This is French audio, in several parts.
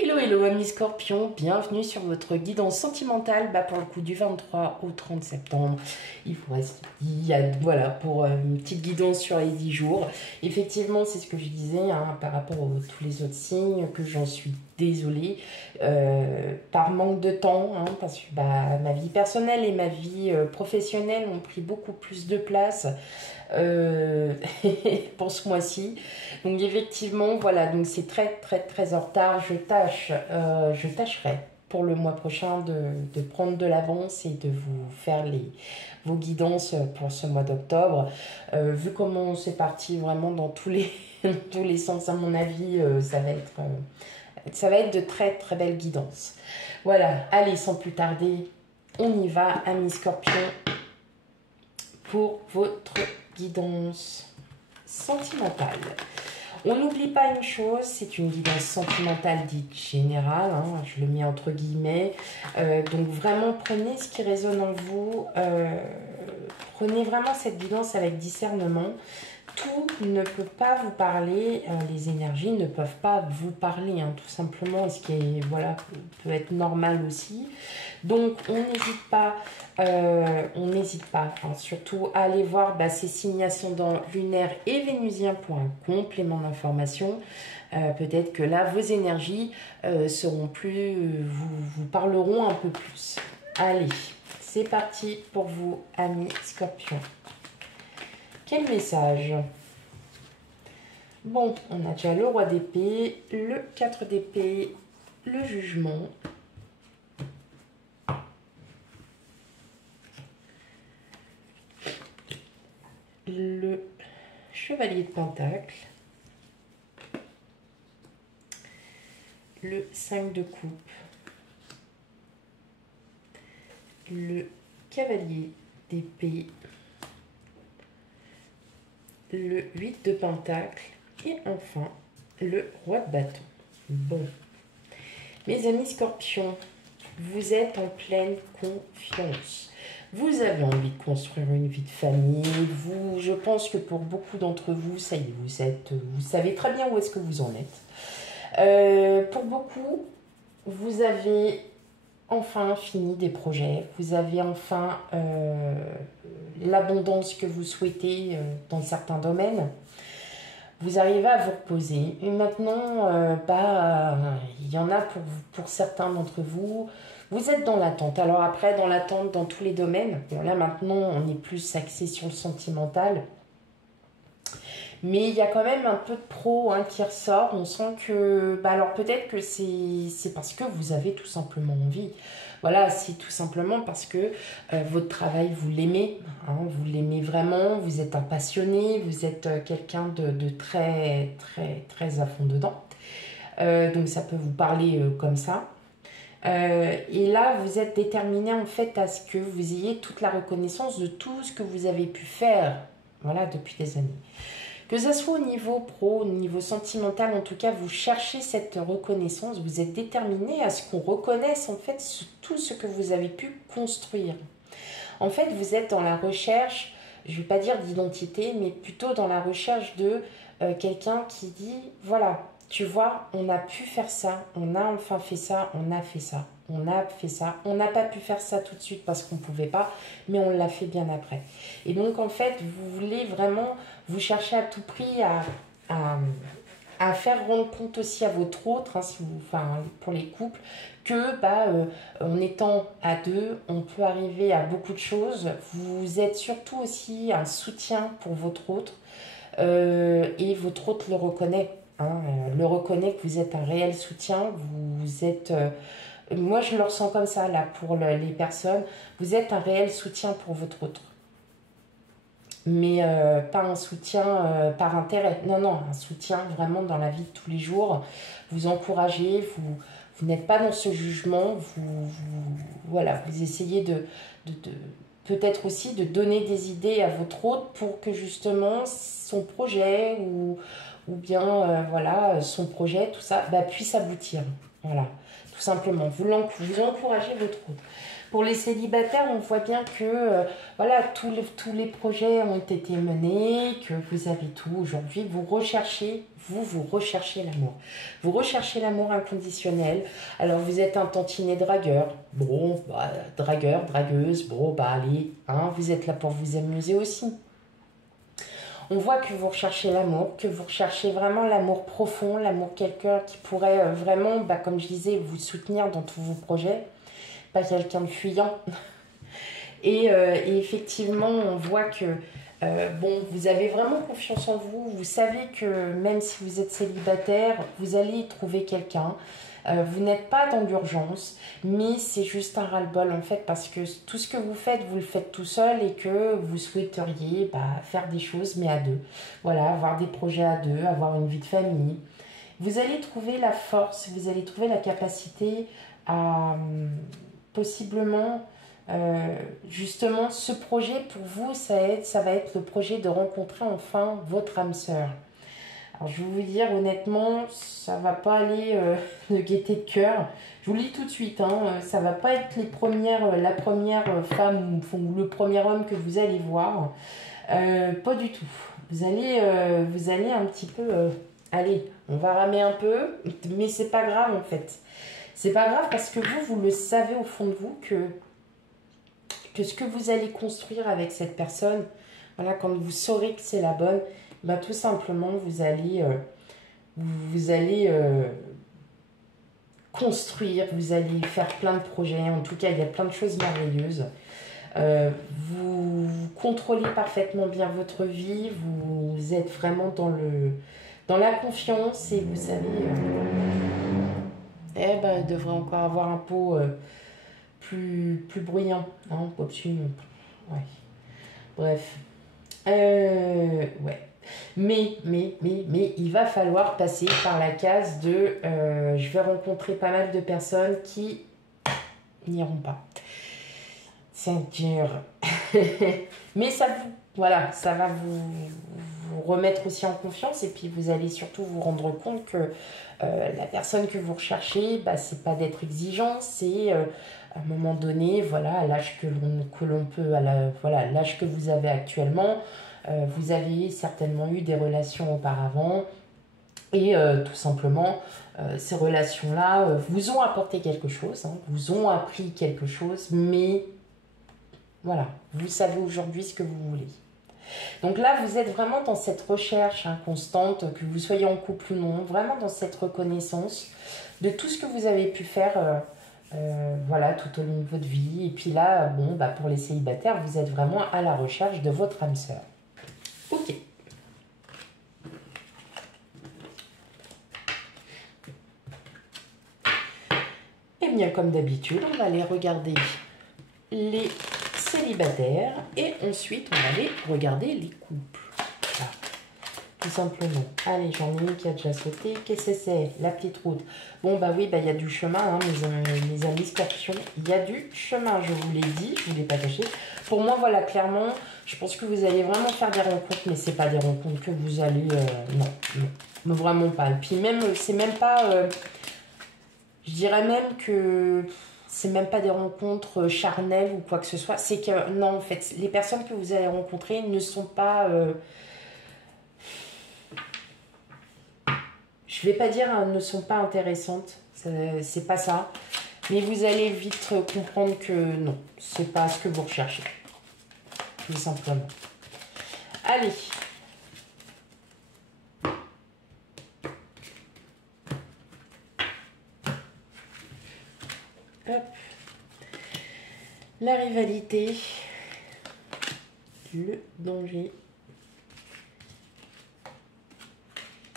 Hello, hello, amis scorpions, bienvenue sur votre guidance sentimentale pour le coup du 23 au 30 septembre. Il vous reste, voilà, pour une petite guidance sur les 10 jours. Effectivement, c'est ce que je disais par rapport à tous les autres signes, que j'en suis désolée par manque de temps, parce que ma vie personnelle et ma vie professionnelle ont pris beaucoup plus de place pour ce mois-ci. Donc effectivement, voilà, donc c'est très en retard. Je tâcherai pour le mois prochain de prendre de l'avance et de vous faire vos guidances pour ce mois d'octobre. Vu comment c'est parti vraiment dans tous tous les sens, à mon avis, ça va être de très belles guidances. Voilà, allez, sans plus tarder, on y va, amis scorpions, pour votre guidance sentimentale. On n'oublie pas une chose, c'est une guidance sentimentale dite générale, je le mets entre guillemets, donc vraiment prenez ce qui résonne en vous, prenez vraiment cette guidance avec discernement. Tout ne peut pas vous parler, les énergies ne peuvent pas vous parler, tout simplement, ce qui est, voilà, peut être normal aussi. Donc on n'hésite pas, surtout à aller voir ces signes ascendants lunaires et vénusiens pour un complément d'information. Peut-être que là, vos énergies seront plus, vous parleront un peu plus. Allez, c'est parti pour vous, amis scorpions. Quel message? Bon, on a déjà le roi d'épée, le 4 d'épée, le jugement. Le chevalier de pentacle. Le 5 de coupe. Le cavalier d'épée. Le 8 de pentacle et enfin le roi de bâton. Bon, mes amis scorpions, vous êtes en pleine confiance. Vous avez envie de construire une vie de famille. Je pense que pour beaucoup d'entre vous, ça y est, vous savez très bien où est-ce que vous en êtes. Pour beaucoup, vous avez enfin fini des projets, vous avez enfin l'abondance que vous souhaitez dans certains domaines. Vous arrivez à vous reposer. Et maintenant, il y en a pour certains d'entre vous. Vous êtes dans l'attente. Alors après, dans l'attente dans tous les domaines. Bon, là maintenant, on est plus axé sur le sentimental. Mais il y a quand même un peu de pro qui ressort. On sent que... alors peut-être que c'est parce que vous avez tout simplement envie. Voilà, c'est tout simplement parce que votre travail, vous l'aimez. Vous l'aimez vraiment. Vous êtes un passionné. Vous êtes quelqu'un de très à fond dedans. Donc ça peut vous parler comme ça. Et là, vous êtes déterminé en fait à ce que vous ayez toute la reconnaissance de tout ce que vous avez pu faire. Voilà, depuis des années. Que ce soit au niveau pro, au niveau sentimental, en tout cas, vous cherchez cette reconnaissance, vous êtes déterminé à ce qu'on reconnaisse en fait tout ce que vous avez pu construire. En fait, vous êtes dans la recherche, je ne vais pas dire d'identité, mais plutôt dans la recherche de quelqu'un qui dit, voilà, tu vois, on a pu faire ça, on a enfin fait ça, on a fait ça. On a fait ça, on n'a pas pu faire ça tout de suite parce qu'on ne pouvait pas, mais on l'a fait bien après. Et donc en fait, vous voulez vraiment, vous cherchez à tout prix à faire rendre compte aussi à votre autre, pour les couples, que en étant à deux, on peut arriver à beaucoup de choses. Vous êtes surtout aussi un soutien pour votre autre et votre autre le reconnaît. Le reconnaît que vous êtes un réel soutien, vous êtes... moi, je le ressens comme ça, là, pour les personnes. Vous êtes un réel soutien pour votre autre. Mais pas un soutien par intérêt. Non, un soutien vraiment dans la vie de tous les jours. Vous encouragez, vous n'êtes pas dans ce jugement. Voilà, vous essayez de peut-être aussi de donner des idées à votre autre pour que justement son projet ou bien voilà, son projet, tout ça, puisse aboutir. Voilà. Tout simplement, vous encouragez votre autre. Pour les célibataires, on voit bien que voilà, tous les projets ont été menés, que vous avez tout aujourd'hui. Vous recherchez l'amour. Vous recherchez l'amour inconditionnel. Alors, vous êtes un tantinet dragueur. Bon, bah, dragueur, dragueuse, bon, bah allez, hein, vous êtes là pour vous amuser aussi. On voit que vous recherchez l'amour, que vous recherchez vraiment l'amour profond, l'amour quelqu'un qui pourrait vraiment, bah, comme je disais, vous soutenir dans tous vos projets. Pas quelqu'un de fuyant. Et effectivement, on voit que bon, vous avez vraiment confiance en vous. Vous savez que même si vous êtes célibataire, vous allez trouver quelqu'un. Vous n'êtes pas dans l'urgence, mais c'est juste un ras-le-bol en fait, parce que tout ce que vous le faites tout seul et que vous souhaiteriez bah, faire des choses, mais à deux. Voilà, avoir des projets à deux, avoir une vie de famille. Vous allez trouver la force, vous allez trouver la capacité à possiblement, justement, ce projet pour vous, ça va être le projet de rencontrer enfin votre âme sœur. Alors, je vais vous dire honnêtement, ça va pas aller de gaieté de cœur. Je vous le dis tout de suite, hein, ça va pas être la première femme ou le premier homme que vous allez voir. Pas du tout. Vous allez un petit peu... allez, on va ramer un peu, mais c'est pas grave en fait. C'est pas grave parce que vous le savez au fond de vous que ce que vous allez construire avec cette personne, voilà, quand vous saurez que c'est la bonne, bah, tout simplement, vous allez construire, vous allez faire plein de projets. En tout cas, il y a plein de choses merveilleuses. Vous contrôlez parfaitement bien votre vie, vous êtes vraiment dans la confiance et vous savez, il devrait encore avoir un pot plus bruyant, hein, au-dessus, ouais. Bref, ouais. Mais, il va falloir passer par la case de je vais rencontrer pas mal de personnes qui n'iront pas. C'est dur. Mais voilà, ça va vous remettre aussi en confiance et puis vous allez surtout vous rendre compte que la personne que vous recherchez, bah, c'est pas d'être exigeant, c'est à un moment donné, voilà, à l'âge que l'on peut, voilà, l'âge que vous avez actuellement, vous avez certainement eu des relations auparavant et tout simplement, ces relations-là vous ont apporté quelque chose, hein, vous ont appris quelque chose, mais voilà, vous savez aujourd'hui ce que vous voulez. Donc là, vous êtes vraiment dans cette recherche constante, que vous soyez en couple ou non, vraiment dans cette reconnaissance de tout ce que vous avez pu faire voilà, tout au long de votre vie. Et puis là, bon, bah, pour les célibataires, vous êtes vraiment à la recherche de votre âme sœur. Ok. Et bien, comme d'habitude, on va aller regarder les célibataires et ensuite, on va aller regarder les couples. Voilà. Tout simplement. Allez, j'en ai une qui a déjà sauté. Qu'est-ce que c'est? La petite route. Bon, bah oui, bah il y a du chemin, hein, mes amis scorpions. Il y a du chemin, je vous l'ai dit, je ne vous l'ai pas caché. Pour moi, voilà, clairement, je pense que vous allez vraiment faire des rencontres, mais c'est pas des rencontres que vous allez... non, vraiment pas. Et puis même, c'est même pas... je dirais même que... c'est même pas des rencontres charnelles ou quoi que ce soit. C'est que, non, en fait, les personnes que vous allez rencontrer ne sont pas... je vais pas dire ne sont pas intéressantes. C'est pas ça. Mais vous allez vite comprendre que non, c'est pas ce que vous recherchez. Tout simplement. Allez. Hop. La rivalité, le danger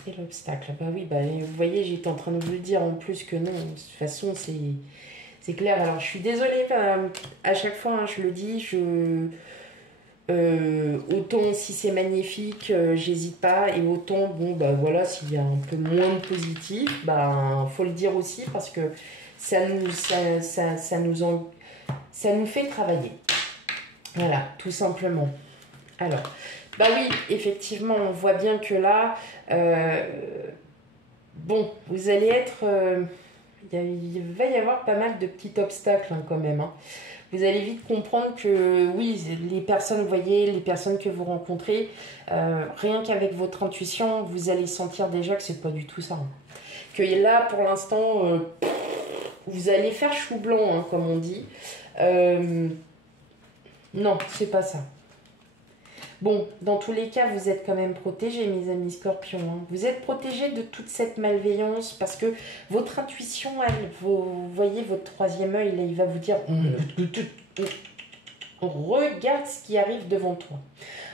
et l'obstacle. Bah oui, bah, vous voyez, j'étais en train de vous le dire en plus que non, de toute façon, c'est clair. Alors, je suis désolée, à chaque fois, hein, je le dis, autant si c'est magnifique, j'hésite pas, et autant, bon, bah voilà, s'il y a un peu moins de positif, bah, faut le dire aussi, parce que ça nous fait travailler. Voilà, tout simplement. Alors, bah oui, effectivement, on voit bien que là, bon, vous allez être... Il va y avoir pas mal de petits obstacles hein, quand même. Hein. Vous allez vite comprendre que oui, les personnes, vous voyez, les personnes que vous rencontrez, rien qu'avec votre intuition, vous allez sentir déjà que c'est pas du tout ça. Hein. Que là, pour l'instant, vous allez faire chou blanc, hein, comme on dit. Non, c'est pas ça. Bon, dans tous les cas, vous êtes quand même protégés, mes amis scorpions. Hein. Vous êtes protégés de toute cette malveillance parce que votre intuition, elle, vous voyez, votre troisième œil, là, il va vous dire regarde ce qui arrive devant toi.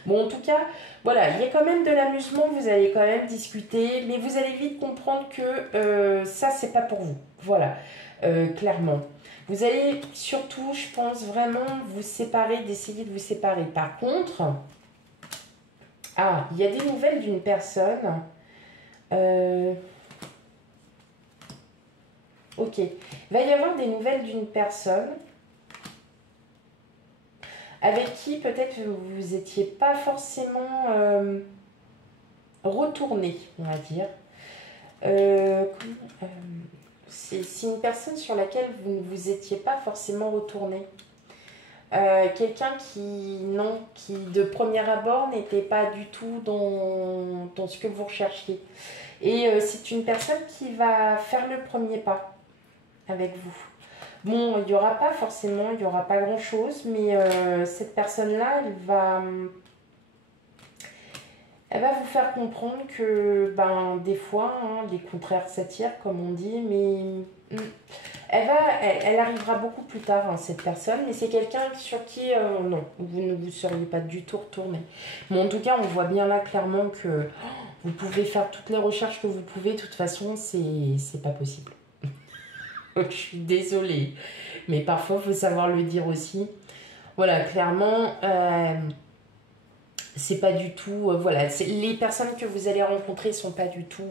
Bon, en tout cas, voilà, il y a quand même de l'amusement, vous allez quand même discuter, mais vous allez vite comprendre que ça, c'est pas pour vous. Voilà, clairement. Vous allez surtout, je pense, vraiment vous séparer, d'essayer de vous séparer. Par contre... Ah, il y a des nouvelles d'une personne. Ok. Il va y avoir des nouvelles d'une personne avec qui peut-être vous n'étiez pas forcément retourné, on va dire. C'est une personne sur laquelle vous ne vous étiez pas forcément retourné. Quelqu'un qui de premier abord n'était pas du tout dans ce que vous recherchiez. Et c'est une personne qui va faire le premier pas avec vous. Bon, il n'y aura pas forcément, il n'y aura pas grand-chose, mais cette personne-là, elle va vous faire comprendre que, ben, des fois, hein, les contraires s'attirent, comme on dit, mais... Elle arrivera beaucoup plus tard, hein, cette personne, mais c'est quelqu'un sur qui, non, vous ne vous seriez pas du tout retourné. Mais en tout cas, on voit bien là clairement que vous pouvez faire toutes les recherches que vous pouvez, de toute façon, c'est pas possible. Je suis désolée, mais parfois, il faut savoir le dire aussi. Voilà, clairement, c'est pas du tout, voilà, les personnes que vous allez rencontrer sont pas du tout,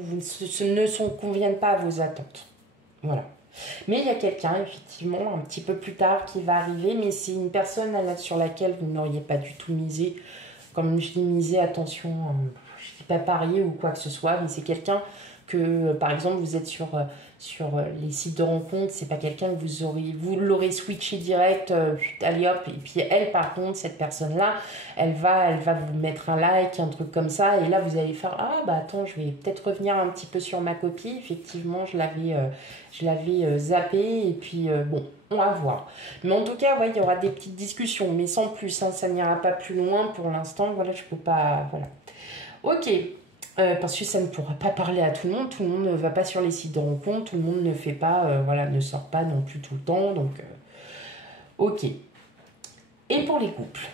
conviennent pas à vos attentes. Voilà. Mais il y a quelqu'un, effectivement, un petit peu plus tard qui va arriver, mais c'est une personne sur laquelle vous n'auriez pas du tout misé. Comme je dis misé, attention, je ne dis pas parier ou quoi que ce soit, mais c'est quelqu'un que, par exemple, vous êtes sur les sites de rencontres, c'est pas quelqu'un que vous l'aurez switché direct, allez hop, et puis elle, par contre, cette personne-là, elle va vous mettre un like, un truc comme ça, et là, vous allez faire, ah, bah attends, je vais peut-être revenir un petit peu sur ma copie, effectivement, je l'avais zappé, et puis, bon, on va voir. Mais en tout cas, ouais, il y aura des petites discussions, mais sans plus, hein, ça n'ira pas plus loin pour l'instant, voilà, je peux pas, voilà. Ok, parce que ça ne pourra pas parler à tout le monde ne va pas sur les sites de rencontres, tout le monde ne fait pas, voilà, ne sort pas non plus tout le temps, donc ok. Et pour les couples,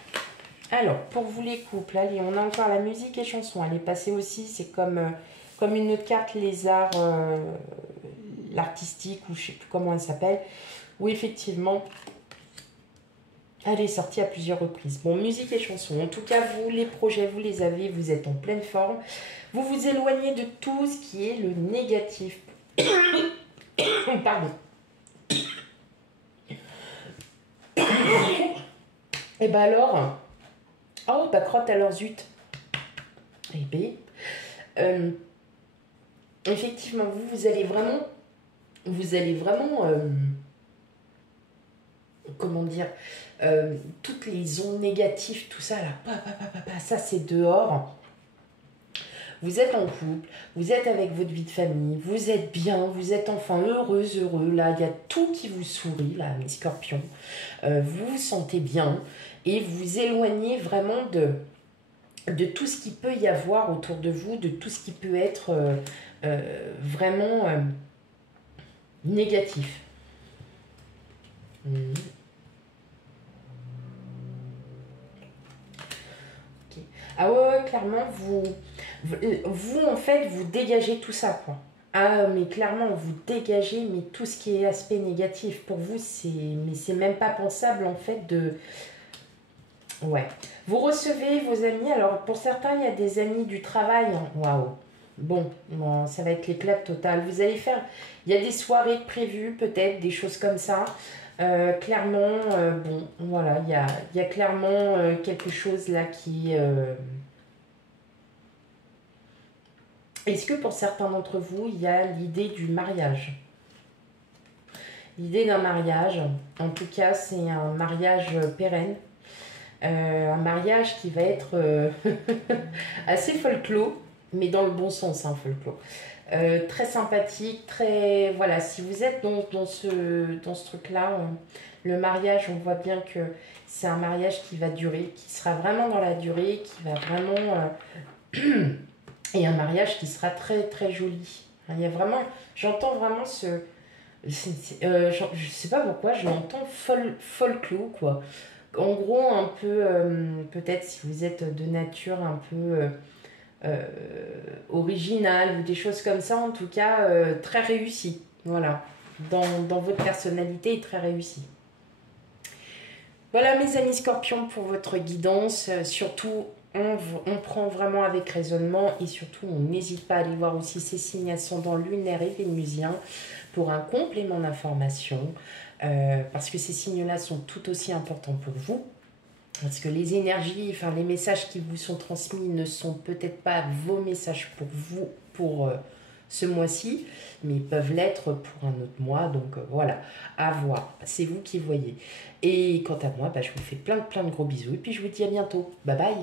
alors pour vous les couples, allez, on a encore la musique et chanson, elle est passée aussi, c'est comme une autre carte, les arts, l'artistique, ou je sais plus comment elle s'appelle, où effectivement elle est sortie à plusieurs reprises. Bon, musique et chanson, en tout cas, vous, les projets, vous les avez, vous êtes en pleine forme. Vous vous éloignez de tout ce qui est le négatif. Pardon. Et bah alors... Oh, bah crotte alors, zut. Eh ben... effectivement, vous allez vraiment... comment dire, toutes les ondes négatives, tout ça là, ça c'est dehors. Vous êtes en couple, vous êtes avec votre vie de famille, vous êtes bien, vous êtes enfin heureux, là, il y a tout qui vous sourit, là, mes scorpions. Vous vous sentez bien et vous vous éloignez vraiment de tout ce qui peut y avoir autour de vous, de tout ce qui peut être vraiment négatif. Ah ouais, clairement, vous, en fait, vous dégagez tout ça, quoi. Ah, mais clairement, vous dégagez mais tout ce qui est aspect négatif. Pour vous, c'est même pas pensable, en fait, de... Ouais. Vous recevez vos amis. Alors, pour certains, il y a des amis du travail. Waouh. Bon, ça va être l'éclat total. Vous allez faire... Il y a des soirées prévues, peut-être, des choses comme ça. Clairement, bon, voilà, il y a clairement quelque chose là qui... Est-ce que pour certains d'entre vous, il y a l'idée du mariage? l'idée d'un mariage. En tout cas, c'est un mariage pérenne. Un mariage qui va être assez folklore, mais dans le bon sens, hein, folklore. Très sympathique, très... Voilà, si vous êtes dans ce truc-là, le mariage, on voit bien que c'est un mariage qui va durer, qui sera vraiment dans la durée, qui va vraiment... et un mariage qui sera très très joli. Il y a vraiment... J'entends vraiment ce... je sais pas pourquoi, je l'entends folklore, quoi. En gros, un peu... peut-être si vous êtes de nature un peu... originale ou des choses comme ça, en tout cas très réussi, voilà, dans votre personnalité est très réussi. Voilà mes amis scorpions pour votre guidance. Surtout on prend vraiment avec raisonnement et surtout on n'hésite pas à aller voir aussi ces signes ascendants lunaires et vénusiens pour un complément d'information, parce que ces signes là sont tout aussi importants pour vous. Parce que les énergies, enfin les messages qui vous sont transmis ne sont peut-être pas vos messages pour vous, pour ce mois-ci, mais ils peuvent l'être pour un autre mois. Donc voilà, à voir. C'est vous qui voyez. Et quant à moi, bah, je vous fais plein de gros bisous. Et puis je vous dis à bientôt. Bye bye.